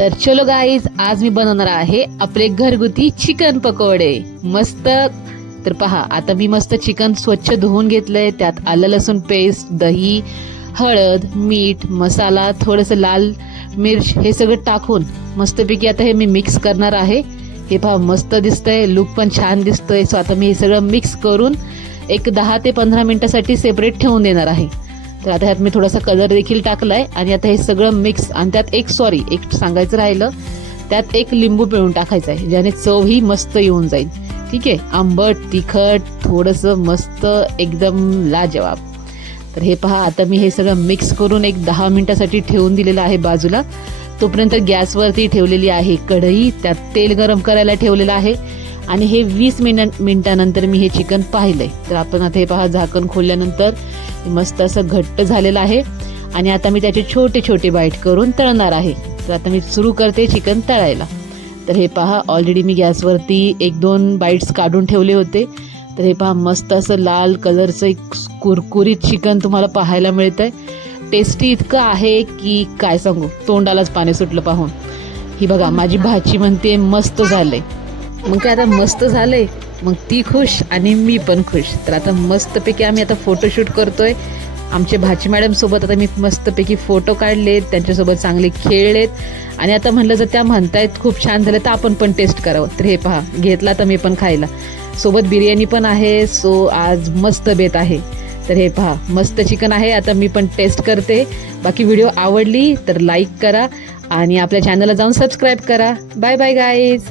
तर चलो गाईज, आज मी बनवणार आहे आपले घरगुती चिकन पकोडे. मस्त. तर पहा, आता मी मस्त चिकन स्वच्छ धुवून घेतलंय. त्यात आलं लसूण पेस्ट, दही, हळद, मीठ, मसाला, थोडंसं लाल मिर्च हे सगळं टाकून मस्तपैकी आता हे मी मिक्स करणार आहे. हे पहा, मस्त दिसतंय, लुक पण छान दिसतोय. सो आता मी हे सगळं मिक्स करून एक 10 ते 15 मिनिटासाठी सेपरेट ठेवून देणार आहे. तर आता ह्यात मी थोडासा कलर देखील टाकलाय आणि आता हे सगळं मिक्स आणि त्यात एक सांगायचं राहिलं, त्यात एक लिंबू पिळून टाकायचं आहे, ज्याने चव ही मस्त येऊन जाईल. ठीक आहे, आंबट तिखट थोडंसं मस्त एकदम लाजवाब. तर हे पहा, आता मी हे सगळं मिक्स करून एक 10 मिनिटासाठी ठेवून दिलेलं आहे बाजूला. तोपर्यंत गॅसवरती ठेवलेली आहे कढई, त्यात तेल गरम करायला ठेवलेलं आहे आणि हे 20 मिनिटानंतर मी हे चिकन पाहिलंय. तर आपण आता हे पहा, झाकण खोलल्यानंतर मस्त असं घट्ट झालेलं आहे आणि आता मी त्याचे छोटे छोटे बाईट करून तळणार आहे. तर आता मी सुरू करते चिकन तळायला. तर हे पहा, ऑलरेडी मी गॅसवरती 1-2 बाईट्स काढून ठेवले होते. तर हे पहा, मस्त असं लाल कलरचं एक कुरकुरीत चिकन तुम्हाला पाहायला मिळतंय. टेस्टी इतकं आहे की काय सांगू, तोंडालाच पाणी सुटलं पाहून. ही बघा, माझी भाची म्हणते मस्त झालंय. मग काय, आता मस्त झालंय, मग ती खुश आणि मी पण खुश. तर आता मस्तपैकी आम्ही आता फोटोशूट करतोय. आमचे भाची मॅडम सोबत आता मी मस्तपैकी फोटो काढलेत, त्यांच्यासोबत चांगले खेळलेत आणि आता म्हणलं जर त्या म्हणतायत खूप छान झालं तर आपण पण टेस्ट करावं. तर हे पहा, घेतला तर मी पण खायला. सोबत बिर्याणी पण आहे. सो आज मस्त बेत आहे. तर हे पहा, मस्त चिकन आहे. आता मी पण टेस्ट करते. बाकी व्हिडिओ आवडली तर लाईक करा आणि आपल्या चॅनलला जाऊन सबस्क्राईब करा. Bye bye guys.